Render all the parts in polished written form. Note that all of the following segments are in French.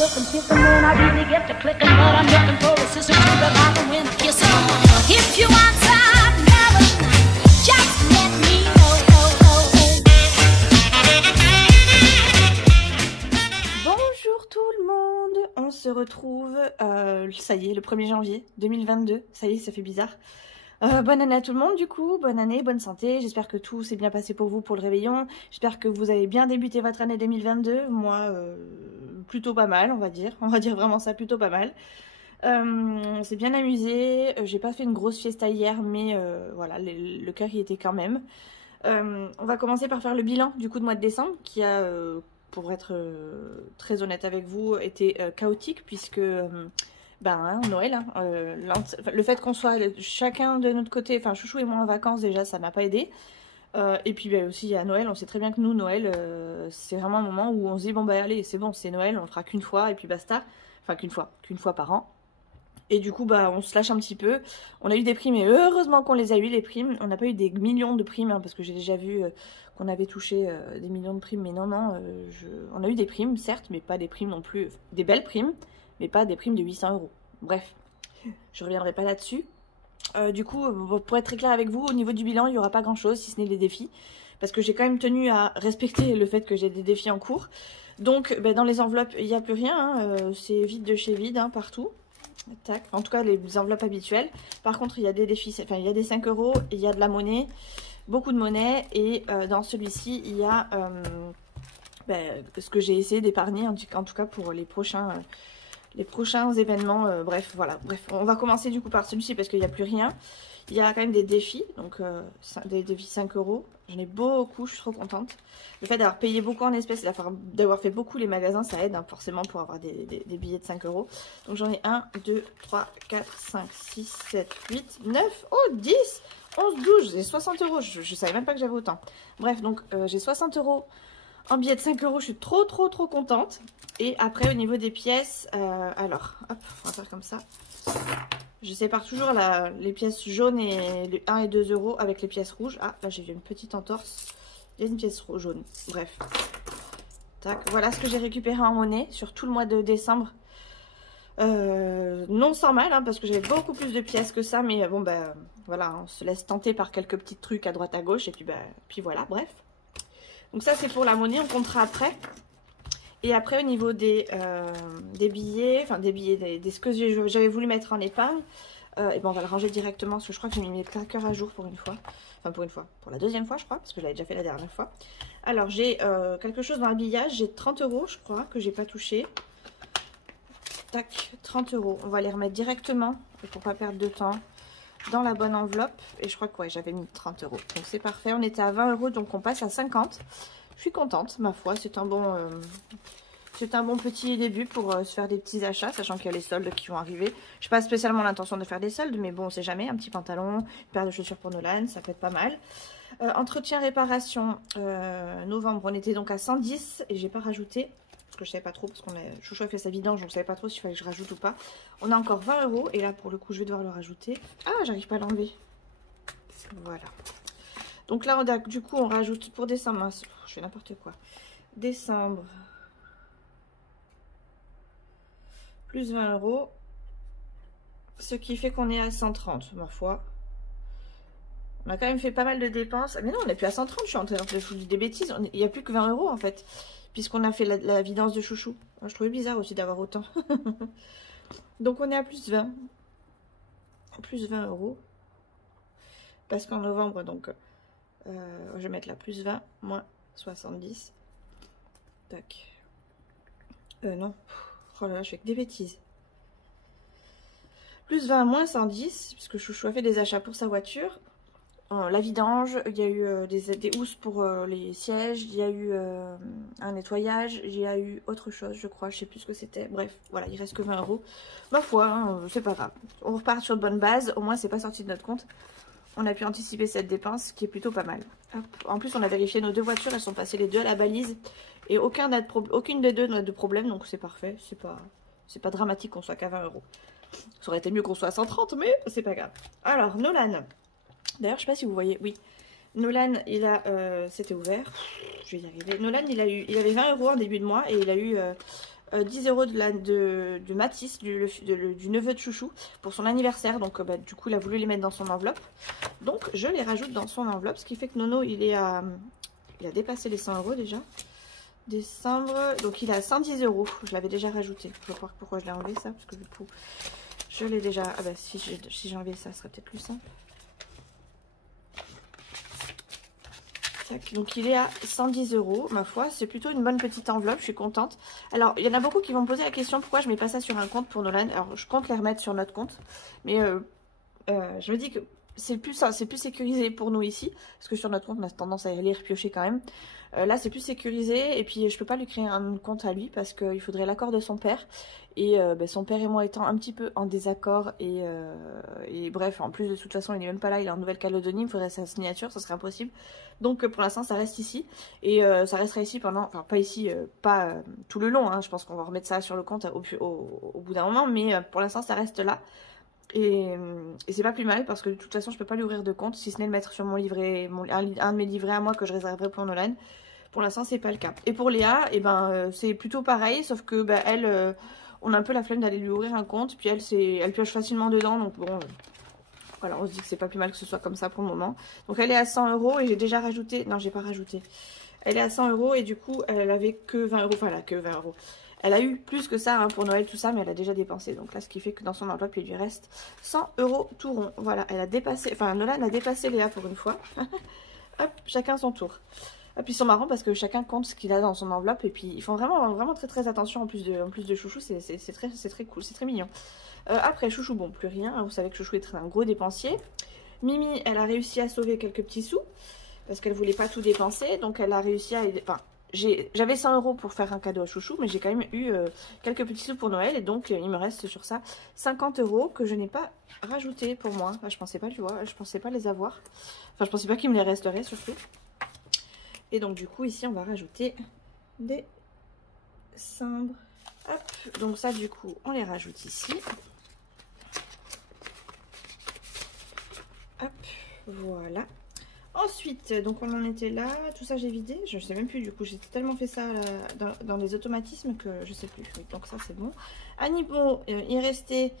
looking, kissing when I really get to clicking, but I'm looking for a sister to the I can win a kiss. If you want some loving, just let me know. Bonjour tout le monde, on se retrouve, ça y est, le 1er janvier 2022, ça y est, ça fait bizarre. Bonne année à tout le monde du coup, bonne année, bonne santé, j'espère que tout s'est bien passé pour vous pour le réveillon, j'espère que vous avez bien débuté votre année 2022, moi plutôt pas mal on va dire vraiment ça, plutôt pas mal. On s'est bien amusé, j'ai pas fait une grosse fiesta hier mais voilà, le cœur y était quand même. On va commencer par faire le bilan du coup de mois de décembre qui a, pour être très honnête avec vous, été chaotique puisque... Noël, hein, le fait qu'on soit chacun de notre côté, enfin Chouchou et moi en vacances déjà, ça m'a pas aidé. Et puis aussi à Noël, on sait très bien que nous, Noël, c'est vraiment un moment où on se dit bon bah allez, c'est bon, c'est Noël, on le fera qu'une fois et puis basta. Enfin qu'une fois par an. Et du coup on se lâche un petit peu. On a eu des primes et heureusement qu'on les a eu les primes. On n'a pas eu des millions de primes hein, parce que j'ai déjà vu qu'on avait touché des millions de primes. Mais non, on a eu des primes certes, mais pas des primes non plus, des belles primes. Mais pas des primes de 800 €. Bref, je reviendrai pas là-dessus. Du coup, pour être très clair avec vous, au niveau du bilan, il n'y aura pas grand-chose, si ce n'est les défis. Parce que j'ai quand même tenu à respecter le fait que j'ai des défis en cours. Donc, dans les enveloppes, il n'y a plus rien. Hein, c'est vide de chez vide, hein, partout. Tac. En tout cas, les enveloppes habituelles. Par contre, il y a des défis, enfin, il y a des 5 €, il y a de la monnaie, beaucoup de monnaie. Et dans celui-ci, il y a ce que j'ai essayé d'épargner, en tout cas pour les prochains événements, bref, voilà. Bref, on va commencer du coup par celui-ci parce qu'il n'y a plus rien. Il y a quand même des défis, donc des défis 5 €. J'en ai beaucoup, je suis trop contente. Le fait d'avoir payé beaucoup en espèces, d'avoir fait beaucoup les magasins, ça aide hein, forcément pour avoir des billets de 5 €. Donc j'en ai 1, 2, 3, 4, 5, 6, 7, 8, 9, oh 10, 11, 12, j'ai 60 €. Je savais même pas que j'avais autant. Bref, donc j'ai 60 € en billets de 5 €, je suis trop contente. Et après au niveau des pièces, alors hop, on va faire comme ça. Je sépare toujours les pièces jaunes et les 1 et 2 € avec les pièces rouges. Ah là j'ai vu une petite entorse, il y a une pièce jaune, bref. Tac, voilà ce que j'ai récupéré en monnaie sur tout le mois de décembre. Non sans mal hein, parce que j'avais beaucoup plus de pièces que ça, mais bon voilà, on se laisse tenter par quelques petits trucs à droite à gauche et puis voilà, bref. Donc ça c'est pour la monnaie, on comptera après. Et après au niveau des billets, enfin des ce que j'avais voulu mettre en épargne, et on va le ranger directement parce que je crois que j'ai mis mes claqueurs à jour pour une fois. Enfin pour la deuxième fois je crois, parce que je l'avais déjà fait la dernière fois. Alors j'ai quelque chose dans l'habillage, j'ai 30 € je crois que j'ai pas touché. Tac, 30 €, on va les remettre directement, pour pas perdre de temps, dans la bonne enveloppe. Et je crois que ouais, j'avais mis 30 €, donc c'est parfait. On était à 20 €, donc on passe à 50. Je suis contente, ma foi, c'est un bon petit début pour se faire des petits achats, sachant qu'il y a les soldes qui vont arriver. Je n'ai pas spécialement l'intention de faire des soldes, mais bon, on sait jamais, un petit pantalon, une paire de chaussures pour Nolan, ça peut être pas mal. Entretien, réparation, novembre, on était donc à 110 et j'ai pas rajouté, parce que je savais pas trop, parce qu'on a Chouchou a fait sa vidange, donc je savais pas trop s'il fallait que je rajoute ou pas. On a encore 20 €, et là pour le coup je vais devoir le rajouter. Ah, j'arrive pas à l'enlever. Voilà. Donc là, du coup, on rajoute pour décembre, je fais n'importe quoi. Décembre, plus 20 €, ce qui fait qu'on est à 130, ma foi. On a quand même fait pas mal de dépenses. Mais non, on n'est plus à 130, je suis en train de foutre des bêtises. Il n'y a plus que 20 € en fait, puisqu'on a fait la vidance de Chouchou. Je trouvais bizarre aussi d'avoir autant. Donc on est à plus 20. Plus 20 €. Parce qu'en novembre, donc... je vais mettre là plus 20 moins 70. Tac. Non. Oh là là, je fais que des bêtises. Plus 20 moins 110, puisque Chouchou a fait des achats pour sa voiture. La vidange, il y a eu des housses pour les sièges, il y a eu un nettoyage, il y a eu autre chose, je crois, je sais plus ce que c'était. Bref, voilà, il reste que 20 €. Ma foi, hein, c'est pas grave. On repart sur de bonnes bases, au moins c'est pas sorti de notre compte. On a pu anticiper cette dépense qui est plutôt pas mal. Hop. En plus, on a vérifié nos deux voitures, elles sont passées les deux à la balise. Et aucune des deux n'a de problème, donc c'est parfait. C'est pas dramatique qu'on soit qu'à 20 €. Ça aurait été mieux qu'on soit à 130, mais c'est pas grave. Alors, Nolan. D'ailleurs, je sais pas si vous voyez, oui. Nolan, il a... c'était ouvert. Je vais y arriver. Nolan, il avait 20 € en début de mois et il a eu 10 € de Mathis, du neveu de Chouchou, pour son anniversaire. Donc bah, du coup il a voulu les mettre dans son enveloppe. Donc je les rajoute dans son enveloppe. Ce qui fait que Nono il a dépassé les 100 € déjà. Décembre, donc il est à 110 €. Je l'avais déjà rajouté. Je vais voir pourquoi je l'ai enlevé ça. Parce que du coup je l'ai déjà... Ah bah si j'ai enlevé ça, ce serait peut-être plus simple. Donc il est à 110 €, ma foi, c'est plutôt une bonne petite enveloppe, je suis contente. Alors il y en a beaucoup qui vont me poser la question pourquoi je mets pas ça sur un compte pour Nolan. Alors je compte les remettre sur notre compte, mais je me dis que c'est plus sécurisé pour nous ici, parce que sur notre compte on a tendance à y aller repiocher quand même. Là c'est plus sécurisé et puis je peux pas lui créer un compte à lui parce qu'il faudrait l'accord de son père. Et ben, son père et moi étant un petit peu en désaccord et bref, en plus de toute façon il n'est même pas là, il est en Nouvelle-Calédonie, il faudrait sa signature, ça serait impossible. Donc pour l'instant ça reste ici et ça restera ici pendant, enfin pas ici, pas tout le long, hein. Je pense qu'on va remettre ça sur le compte au bout d'un moment, mais pour l'instant ça reste là. Et c'est pas plus mal parce que de toute façon je peux pas lui ouvrir de compte si ce n'est le mettre sur mon livret, un de mes livrets à moi que je réserverai pour Nolan. Pour l'instant c'est pas le cas. Et pour Léa, et ben c'est plutôt pareil, sauf que ben, elle, on a un peu la flemme d'aller lui ouvrir un compte, puis elle pioche facilement dedans, donc bon, voilà, on se dit que c'est pas plus mal que ce soit comme ça pour le moment. Donc elle est à 100 € et j'ai déjà rajouté, non j'ai pas rajouté, elle est à 100 € et du coup elle avait que 20 €, enfin elle a que 20 €. Elle a eu plus que ça hein, pour Noël, tout ça, mais elle a déjà dépensé. Donc là, ce qui fait que dans son enveloppe, il lui reste 100 € tout rond. Voilà, elle a dépassé, enfin Nolan a dépassé Léa pour une fois. Hop, chacun son tour. Et puis ils sont marrants parce que chacun compte ce qu'il a dans son enveloppe. Et puis ils font vraiment très attention en plus de Chouchou. C'est très cool, c'est très mignon. Après Chouchou, bon, plus rien. Hein, vous savez que Chouchou est un gros dépensier. Mimi, elle a réussi à sauver quelques petits sous. Parce qu'elle voulait pas tout dépenser. Donc elle a réussi à... Enfin, j'avais 100 € pour faire un cadeau à Chouchou, mais j'ai quand même eu quelques petits sous pour Noël. Et donc, il me reste sur ça 50 € que je n'ai pas rajouté pour moi. Enfin, je pensais pas, tu vois, je pensais pas les avoir. Enfin, je pensais pas qu'il me les resterait surtout. Et donc, du coup, ici, on va rajouter des cendres. Hop, donc ça, du coup, on les rajoute ici. Hop, voilà. Ensuite, donc on en était là, tout ça j'ai vidé, je sais même plus du coup, j'ai tellement fait ça dans les automatismes que je sais plus. Oui, donc ça c'est bon. Animaux, il restait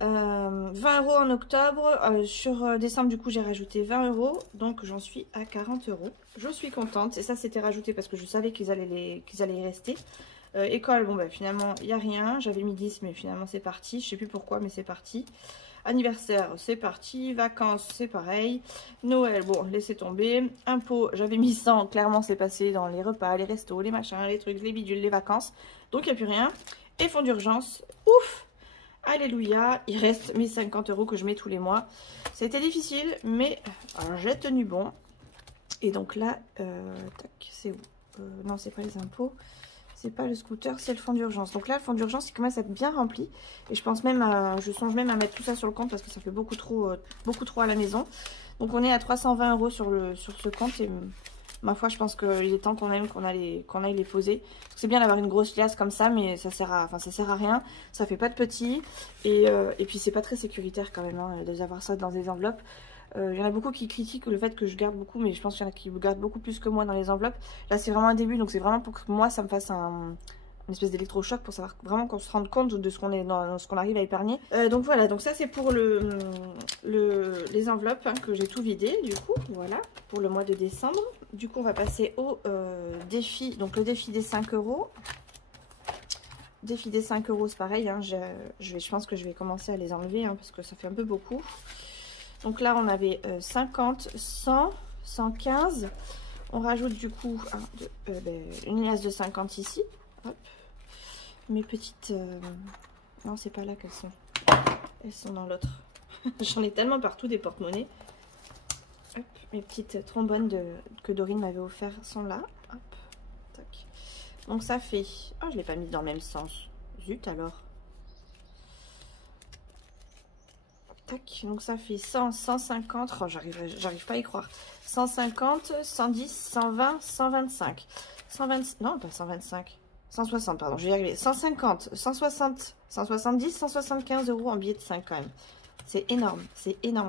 20 € en octobre, sur décembre du coup j'ai rajouté 20 €, donc j'en suis à 40 €. Je suis contente, et ça c'était rajouté parce que je savais qu'ils allaient y rester. École, bon bah finalement il n'y a rien, j'avais mis 10 mais finalement c'est parti, je sais plus pourquoi mais c'est parti. Anniversaire, c'est parti. Vacances, c'est pareil. Noël, bon, laissez tomber. Impôts, j'avais mis 100. Clairement, c'est passé dans les repas, les restos, les machins, les trucs, les bidules, les vacances. Donc, il n'y a plus rien. Et fonds d'urgence, ouf! Alléluia, il reste mes 50 € que je mets tous les mois. Ça a été difficile, mais j'ai tenu bon. Et donc là, tac, c'est où? Non, c'est pas les impôts. C'est pas le scooter, c'est le fonds d'urgence. Donc là, le fonds d'urgence, il commence à être bien rempli. Et je pense même je songe même à mettre tout ça sur le compte parce que ça fait beaucoup trop à la maison. Donc on est à 320 € sur ce compte. Et ma foi, je pense qu'il est temps qu'on aille les poser. C'est bien d'avoir une grosse liasse comme ça, mais ça sert à rien. Ça fait pas de petits. Et puis c'est pas très sécuritaire quand même hein, d'avoir ça dans des enveloppes. Il y en a beaucoup qui critiquent le fait que je garde beaucoup, mais je pense qu'il y en a qui gardent beaucoup plus que moi dans les enveloppes. Là, c'est vraiment un début, donc c'est vraiment pour que moi, ça me fasse une espèce d'électrochoc pour savoir vraiment qu'on se rende compte de ce qu'on arrive à épargner. Donc voilà, donc ça c'est pour les enveloppes hein, que j'ai tout vidé, du coup, voilà, pour le mois de décembre. Du coup, on va passer au défi, donc le défi des 5 €. Défi des 5 €, c'est pareil, hein, je pense que je vais commencer à les enlever, hein, parce que ça fait un peu beaucoup. Donc là, on avait 50, 100, 115. On rajoute du coup une liasse de 50 ici. Hop. Mes petites... Non, c'est pas là qu'elles sont. Elles sont dans l'autre. J'en ai tellement partout des porte-monnaies. Mes petites trombones que Dorine m'avait offert sont là. Hop. Tac. Donc ça fait... Oh, je ne l'ai pas mis dans le même sens. Zut alors. Tac, donc ça fait 100, 150, oh, j'arrive pas à y croire. 150, 110, 120, 125. 120, non, pas 125. 160, pardon, je vais y arriver. 150, 160, 170, 175 € en billets de 5 quand même. C'est énorme,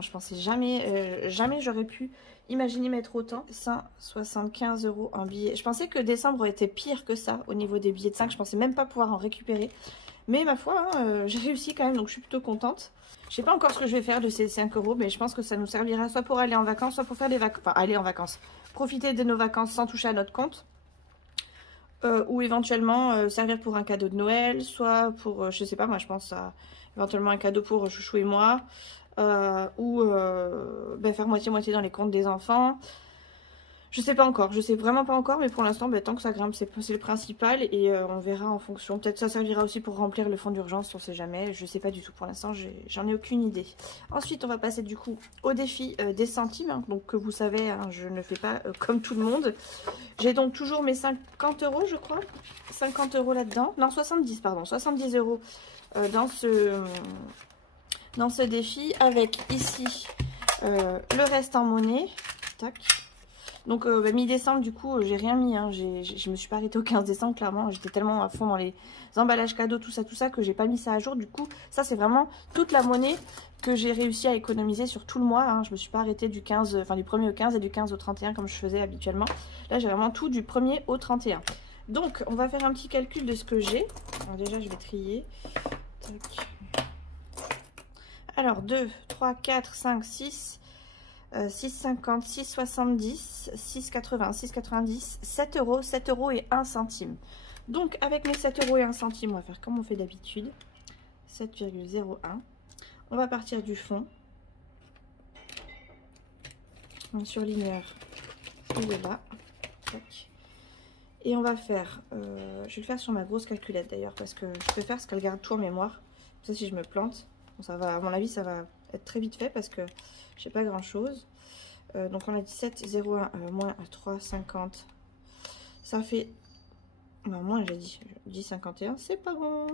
je pensais jamais j'aurais pu Imaginez mettre autant. 175 € en billets. Je pensais que décembre était pire que ça au niveau des billets de 5. Je pensais même pas pouvoir en récupérer. Mais ma foi, hein, j'ai réussi quand même, donc je suis plutôt contente. Je sais pas encore ce que je vais faire de ces 5 €, mais je pense que ça nous servira soit pour aller en vacances, soit pour faire des vacances. Enfin, aller en vacances. Profiter de nos vacances sans toucher à notre compte. Ou éventuellement servir pour un cadeau de Noël, soit pour, je sais pas, moi je pense à éventuellement un cadeau pour Chouchou et moi. Ou faire moitié-moitié dans les comptes des enfants. Je sais pas encore, je sais vraiment pas encore, mais pour l'instant, tant que ça grimpe, c'est le principal et on verra en fonction. Peut-être ça servira aussi pour remplir le fonds d'urgence, on sait jamais, je sais pas du tout pour l'instant, j'en ai aucune idée. Ensuite, on va passer du coup au défi des centimes, hein, donc que vous savez, hein, je ne fais pas comme tout le monde. J'ai donc toujours mes 50 € je crois, 50 € là-dedans, non 70 pardon, 70 € dans ce défi, avec ici le reste en monnaie, tac. Donc mi-décembre du coup j'ai rien mis, hein. Je me suis pas arrêtée au 15 décembre clairement, j'étais tellement à fond dans les emballages cadeaux, tout ça que j'ai pas mis ça à jour. Du coup ça c'est vraiment toute la monnaie que j'ai réussi à économiser sur tout le mois, hein. Je me suis pas arrêtée du 15, enfin du 1er au 15 et du 15 au 31 comme je faisais habituellement. Là j'ai vraiment tout du 1er au 31. Donc on va faire un petit calcul de ce que j'ai. Alors déjà je vais trier. Tac. Alors 2, 3, 4, 5, 6... 6,50, 6,70, 6,80, 6,90, 7 €, 7 € et 1 centime. Donc avec mes 7 € et 1 centime, on va faire comme on fait d'habitude, 7,01. On va partir du fond. Mon surligneur, il est là. Tac. Et on va faire, je vais le faire sur ma grosse calculette d'ailleurs, parce que je préfère parce qu'elle garde tout en mémoire. Ça si je me plante, bon, ça va, à mon avis ça va être très vite fait parce que j'ai pas grand chose. Donc on a dit 7,01 moins 3,50. Ça fait. Non, moins j'ai dit. Je dis 51, c'est pas bon.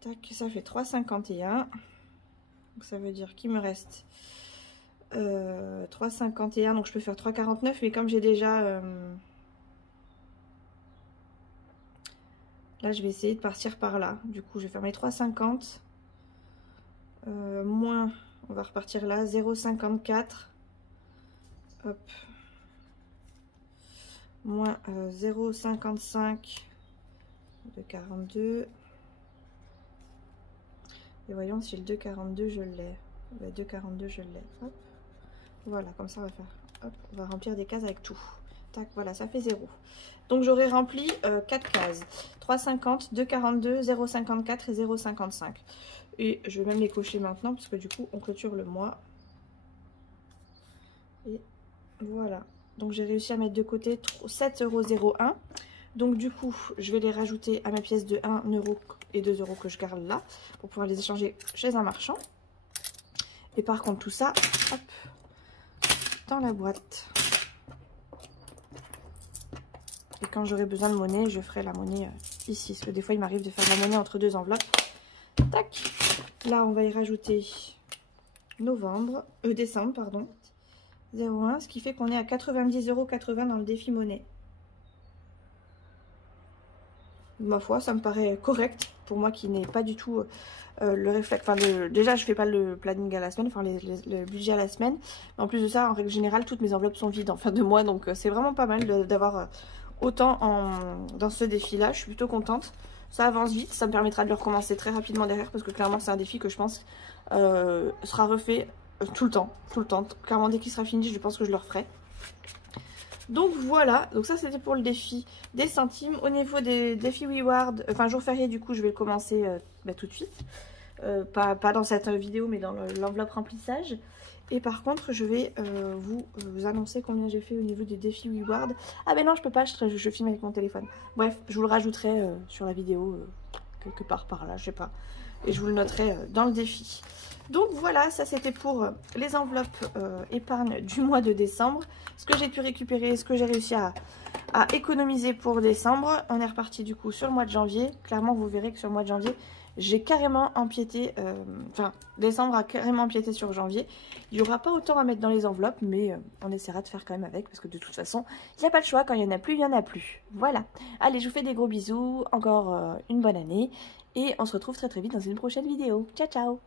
Tac, ça fait 3,51. Donc ça veut dire qu'il me reste 3,51. Donc je peux faire 3,49. Mais comme j'ai déjà. Là je vais essayer de partir par là. Du coup je vais faire mes 3,50. Moins. On va repartir là, 0,54. Hop. Moins 0,55 de 42. Et voyons si le 2,42 je l'ai. Le 2,42 je l'ai. Hop. Voilà, comme ça on va faire. Hop, on va remplir des cases avec tout. Tac, voilà, ça fait 0. Donc j'aurai rempli 4 cases. 3,50, 2,42, 0,54 et 0,55. Et je vais même les cocher maintenant parce que du coup on clôture le mois. Et voilà. Donc j'ai réussi à mettre de côté 7,01 €. Donc du coup je vais les rajouter à ma pièce de 1 € et 2 € que je garde là. Pour pouvoir les échanger chez un marchand. Et par contre tout ça, hop, dans la boîte. Et quand j'aurai besoin de monnaie, je ferai la monnaie ici. Parce que des fois il m'arrive de faire la monnaie entre deux enveloppes. Tac. Là, on va y rajouter décembre, pardon, 0,1, ce qui fait qu'on est à 90,80 € dans le défi monnaie. Ma foi, ça me paraît correct pour moi qui n'ai pas du tout le réflexe. Enfin, déjà, je fais pas le planning à la semaine, enfin le budget à la semaine. Mais en plus de ça, en règle générale, toutes mes enveloppes sont vides en fin de mois, donc c'est vraiment pas mal d'avoir autant dans ce défi-là. Je suis plutôt contente. Ça avance vite, ça me permettra de le recommencer très rapidement derrière parce que clairement c'est un défi que je pense sera refait tout le temps. Clairement dès qu'il sera fini, je pense que je le referai. Donc voilà, donc ça c'était pour le défi des centimes. Au niveau des défis Reward, enfin jour férié du coup je vais le commencer tout de suite. Pas dans cette vidéo mais dans l'enveloppe remplissage. Et par contre je vais vous annoncer combien j'ai fait au niveau des défis Reward. Ah ben non je peux pas, je filme avec mon téléphone. Bref, je vous le rajouterai sur la vidéo quelque part par là, je sais pas. Et je vous le noterai dans le défi. Donc voilà, ça c'était pour les enveloppes épargne du mois de décembre. Ce que j'ai pu récupérer, ce que j'ai réussi à économiser pour décembre. On est reparti du coup sur le mois de janvier. Clairement vous verrez que sur le mois de janvier, j'ai carrément empiété, décembre a carrément empiété sur janvier. Il n'y aura pas autant à mettre dans les enveloppes, mais on essaiera de faire quand même avec, parce que de toute façon, il n'y a pas le choix, quand il n'y en a plus, il n'y en a plus. Voilà. Allez, je vous fais des gros bisous, encore une bonne année, et on se retrouve très très vite dans une prochaine vidéo. Ciao, ciao!